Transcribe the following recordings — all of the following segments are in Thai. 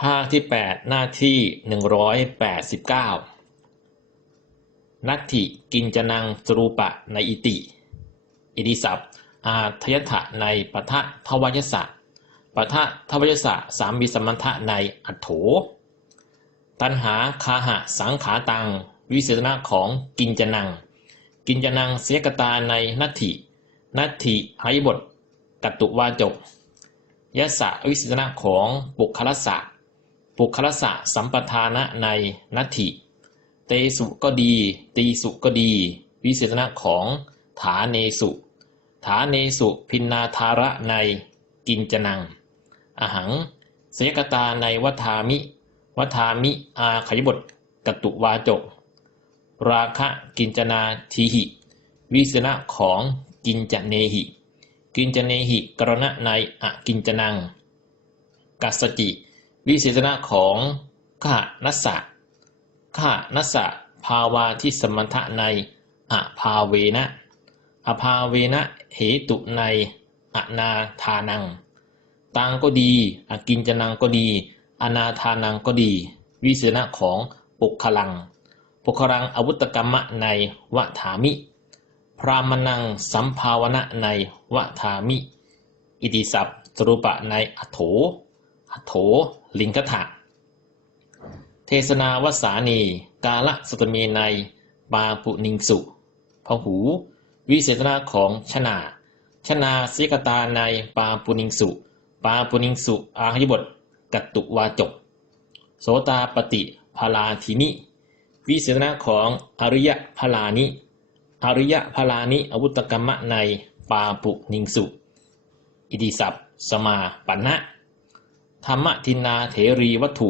ภาคที่ 8 หน้าที่ 189 นัตถิกินจนังสรูปะในอิติ อิติศัพอาทยถะในปะทะทวยสะปะทะทวยสะสามวิสมมัทะในอัตโถ ตันหาคาหะสังขาตัง วิเศษณะของกินจนัง กินจนังเสียกตาในนัตถิ นัตถิหายบทกัตตุวาจกยะสะวิเศษณะของปุคลสะ ปุคลสะสัมปทานะในนัตถิ เตสุก็ดี ตีสุก็ดี วิเศษณะของฐาเนสุฐาเนสุพินนาธาระในกินจนัง อหังเสยกตาในวัฏามิ วัฏามิอาขยบทกตุวาจก ราคะกินจนาทีหิ วิเศษณะของกินจเนหิ กินจเนหิกรณะในอกินจนัง กัสจิ วิเศษณะของขะนัสสะขะนัสสะภาวาที่สมถะในอภาเวนะอภาเวนะเหตุในอนาทานัง ตังก็ดีอกินจนังก็ดี อนาทานังก็ดี วิเศษณะของปุคลังปุคลังอวุตกรรมะในวถามิ พรามนังสัมภาวนะในวถามิ อิติศัพสรุปะในอโถ โถ ลิงกถะ เทศนาวสานี กาละสตมีในปาปุนิงสุพหู วิเศษณะของชนาชนาสิกตาในปาปุนิงสุ ปาปุนิงสุ อาหยบทกัตตุวาจก โสตาปฏิพาลาธินิ วิเศษณะของอริยพลานิ อริยพลานิอวุตกรรมะในปาปุนิงสุ อิติศัพสมาปันะ ธรรมทินนาเถรีวัตถุ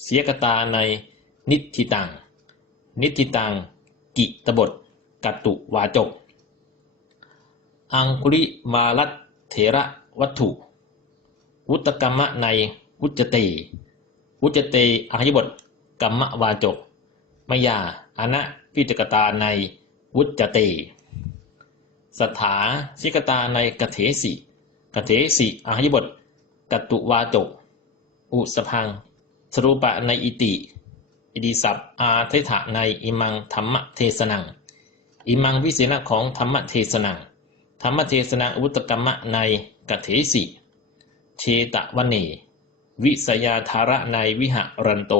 เสียกตาในนิทิตัง นิทิตัง กิตบทกัตตุวาจก อังคุริมาลัตเถระวัตถุ วุตกรรมะในวุจเตวุจเตอหิบทกรรมวาจก มยาอนะพิจกตาในวุจเตสถาชิกตาในกเถสิกเถสิอหิบทกัตตุวาจก อุสพัง สรูปะในอิติ อิติศัพอาทิถะในอิมังธรรมเทศนัง อิมังวิเศษของธรรมเทศนัง ธรรมเทศนาอุตกรรมะในกเถสิเชตะวเน วิสยาธาระในวิหรันโต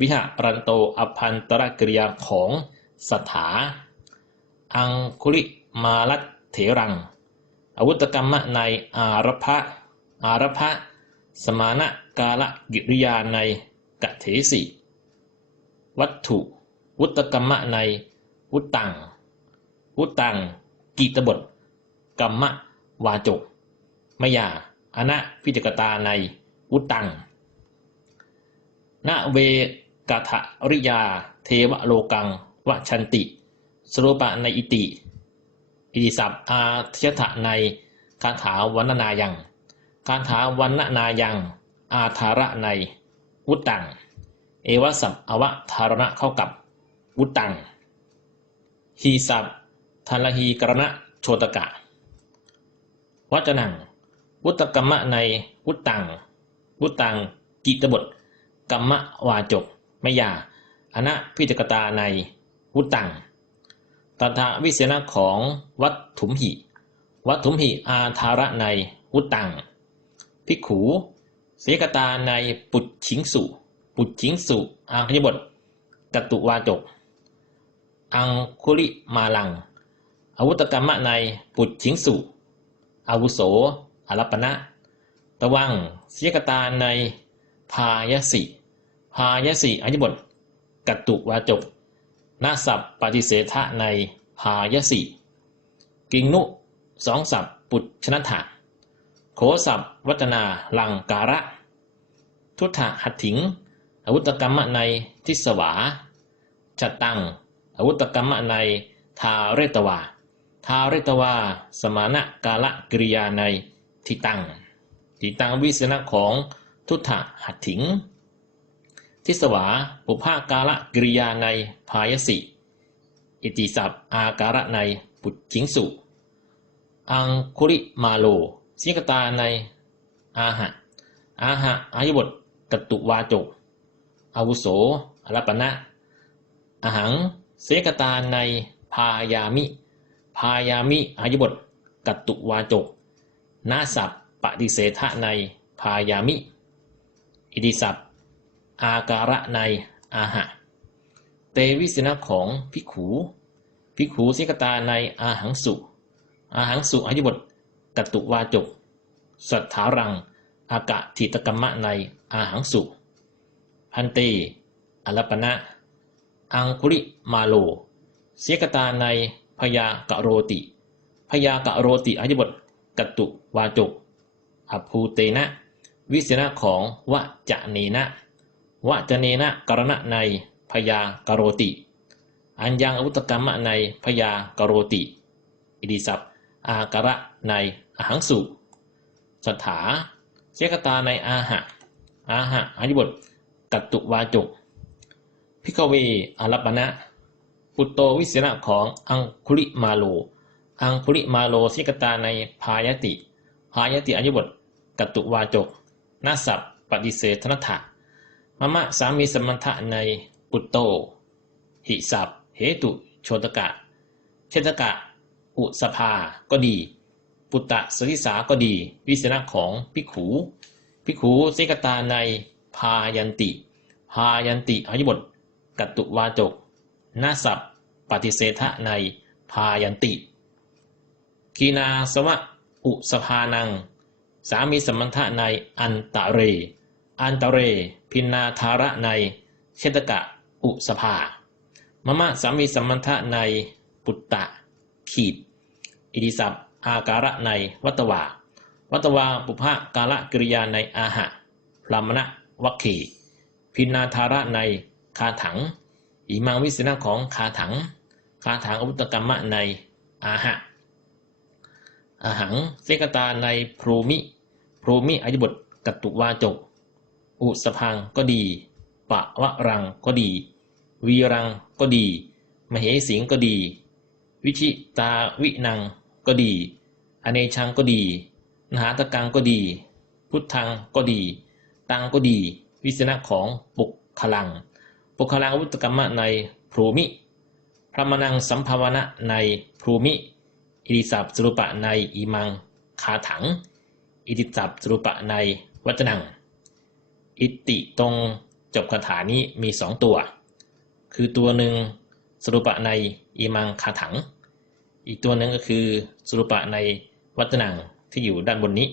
วิหรันโตอภันตรกริยาของสถา อังคุลิมาลัตเถรัง อวุตกรรมะในอารพะอารพะ สมานะกาลกิริยาในกเถสิ วัตถุ วุตกรรมะใน วุตัง วุตัง กิตบท กรรมะ วาจกมยาอนะพิจกตาใน วุตังนาเวกถริยา เทวโลกังวชันติ สรูปะในอิติ อิติศัพอาทยถะในคาถาวันนายัง คาถาวันนายัง อาธาระในวุตตัง เอวสัพอวธารณะเข้ากับวุตตังฮีสัพทันลหีกรณะโชตกะ วัจนัง วุตกรรมะในวุตตัง วุตตัง กิตบทกรรมะวาจกมยาอนะพิจกตาในวุตตังตถาวิเศษณะของวัตถุมหิ วัตถุมหิอาธาระในวุตตัง ภิกขูเสกตาในปุจฉิงสุปุจฉิงสุอาคยบทกตุวาจก อังคุลิมาลัง อาวุตกรรมะในปุจฉิงสุอาวุโสอรัปณะตะวังเสียกตาในพายสิ พายสิอธิบทกัตตุวาจกนาศัพปฏิเสธะในพายสิ กิงนุสองศัพปุจชนถะ โขศัพวัฒนาลังการะ ทุถะหัตถิงอาวุตกรรมะในทิสวาจัตตังอาวุตกรรมะในทาเรตวา ทาเรตวา สมานะกาละกริยาในทิตังทิตังวิเศษณะของทุถะหัตถิง ทิสวาปุภากาละกริยาในพายสิ อิติศัพอาการะในปุจจิงสุ อังคุริมาโล สิกตาในอาหะ อาหะอายุบทกตุวาจกอาวุโสอรปณะอาหังเสกตาในพายามิ พายามิอายุบทกตุวาจกนาสัพปฏิเสธะในพายามิ อิติสัพอาการะในอาหะ เตวิสินะของพิขูพิขูเสกตาในอาหังสุ อาหังสุอายุบท กตุวาจก สัทธารัง อากะทิตกรรมะในอาหังสุ พันเตอลปณะ อังคุริมาโล เสียกตาในพยากะโรติ พยากะโรติอายุบทกตุวาจกอภูเตนะ วิเศนะของวะจะเนนะวะจะเนนะกรณะในพยากะโรติ อัญยังอวุตกรรมะในพยากะโรติ อิดิสัพอาการะใน อหังสุสถาเสกตาในอาหะ อาหะอายุบทกัตตุวาจกพิกเวอารัปณะปุตโตวิเศษณะของอังคุลิมาโล อังคุลิมาโลเสกตาในพายติ พายติอายุบทกัตตุวาจกนาสัพปฏิเสธนัถะมะมะสามีสมณะในปุตโต หิสัพเหตุโชตกะ เชตกะ อุสภาก็ดี ปุตตะสริสาก็ดี วิเศษณะของพิขูพิขูเสกตาในพายันติ พายันติอายุบทกัตตุวาจกนาสัพปฏิเสธะในพายันติ กีนาสวะอุสภานัง สามีสมณะในอันตะเร อันตะเร พินนาธาระในเชตกะอุสภามะมะสามีสมณะในปุตตะขีด อิติสัพ อาการะในวัตวา วัตวาปุพะกาละกิริยาในอาหะพรามณะวัคคีพินาธาระในคาถัง อิมังวิสินะของคาถัง คาถังอวุตกรรมะในอาหะอาหังเสกตาในพรูมิพรูมิอายุบทกัตตุวาจก อุสพังก็ดี ปะวะรังก็ดี วีรังก็ดี มเหสิงก็ดี วิชิตาวินัง ก็ดี อเนชังก็ดี นหาตกังก็ดี พุทธังก็ดี ตังก็ดี วิสนะของปุกขลัง ปุกขลังอาวุตกรรมะในพรูมิ พระมนังสัมภาวนะในพรูมิ อิติสัพสรุปะในอิมังคาถัง อิติสัพสรุปะในวัจนัง อิติตรงจบคาถานี้มีสองตัว คือตัวหนึ่งสรุปะในอิมังคาถัง อีกตัวหนึ่งก็คือสุรุปะในวัตนังที่อยู่ด้านบนนี้